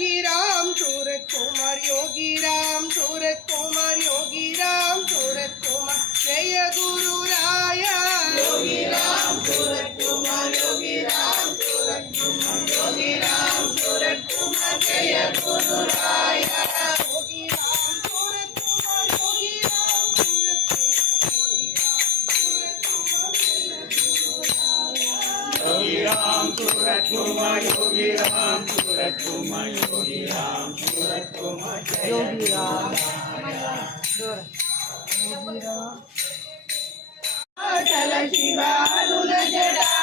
योगी राम सूरत कुमार योगी राम सूरत कुमार योगी राम सूरत कुमार जय गुरु राया योगी राम सूरत कुमार योगी राम सूरत कुमार योगी राम सूरत कुमार जय गुरु राया योगी राम सूरत कुमार योगी राम सूरत योगी राम सूरत कुमार योगी राम सूरत कुमार योगी राम सूरत कुमार योगी राम अटल शिवानुल जड़ा